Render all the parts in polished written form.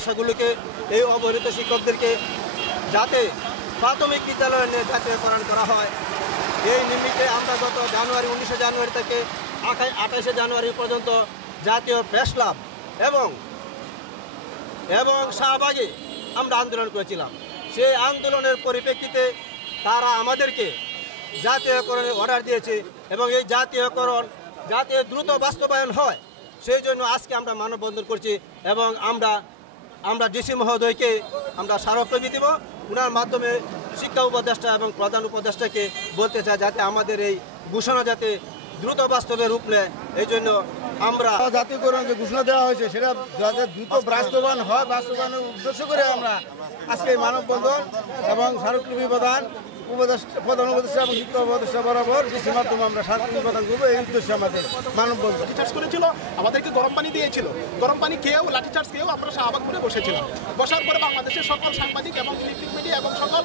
মাদ্রাসাগুলোকে এই অবহেলিত শিক্ষকদেরকে যাতে প্রাথমিক বিদ্যালয়ে নিয়ে জাতীয়করণ করা হয়। এই নিমিত্তে আমরা গত 19 জানুয়ারি থেকে 28 জানুয়ারি পর্যন্ত জাতীয় প্রেস ক্লাব এবং শাহবাগে আমরা আন্দোলন করেছিলাম। সেই আন্দোলনের পরিপ্রেক্ষিতে তারা আমাদেরকে জাতীয়করণের অর্ডার দিয়েছে এবং এই জাতীয়করণ যাতে দ্রুত বাস্তবায়ন হয় সেই জন্য আজকে আমরা মানববন্ধন করছি এবং আমরা ডিসি মহোদয়কে আমরা স্মারকলিপি দেব। ওনার মাধ্যমে শিক্ষা উপদেষ্টা এবং প্রধান উপদেষ্টাকে বলতে চাই যাতে আমাদের এই ঘোষণা যাতে দ্রুত বাস্তবে রূপ নেয়। এই জন্য আমরা জাতীয়করণ যে ঘোষণা দেওয়া হয়েছে সেটা যাতে দ্রুত বাস্তবায়ন হয়, বাস্তবায়নের উদ্দেশ্য করে আমরা আজকে মানববন্ধন এবং স্মারকলিপি প্রদান প্রধান উপদেষ্টা এবং শিক্ষা উপদেষ্টা বরাবর ডিসির মাধ্যমে আমরা স্মারকলিপি প্রদান করবো। এই উদ্দেশ্যে আমাদের মানববন্ধন। লাঠিচার্জ করেছিল, আমাদেরকে গরম পানি দিয়েছিল, গরম পানি খেয়েও লাঠিচার্জ খেয়েও আমরা শাহবাগ করে বসেছিলাম। বসার পরে বাংলাদেশের সকল সাংবাদিক এবং ইলেকট্রিক মিডিয়া এবং সকল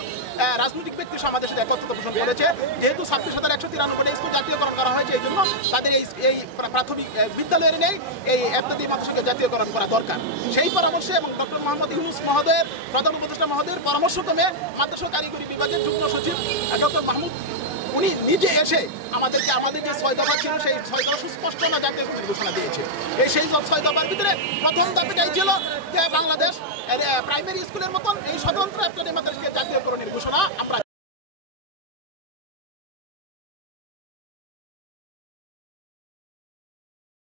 রাজনৈতিক ব্যক্তি সমাজের সাথে একত্রিত পোষণ করেছে। যেহেতু 26,193 স্কুল জাতীয়করণ করা হয়েছে এই জন্য তাদের এই প্রাথমিক বিদ্যালয়ের নেই এই এফতাদি মাদ্রাসাকে জাতীয়করণ করা দরকার। সেই পরামর্শে এবং ডক্টর মোহাম্মদ ইউনূস মহোদয়ের প্রধান উপদেষ্টা মহোদয়ের পরামর্শক্রমে মাদ্রাসা কারিগরি বিভাগের যুগ্ম সচিব ডক্টর মাহমুদ উনি নিজে এসে আমাদের যে 6 দফা ছিল সেই 6 দফা সুস্পষ্ট না জাতীয়করণের ঘোষণা দিয়েছে। সেই 6 দফার ভিতরে প্রথম দাবিটাই ছিল যে বাংলাদেশ প্রাইমারি স্কুলের মতন এই স্বতন্ত্র একটা মাদ্রাসাকে জাতীয়করণের ঘোষণা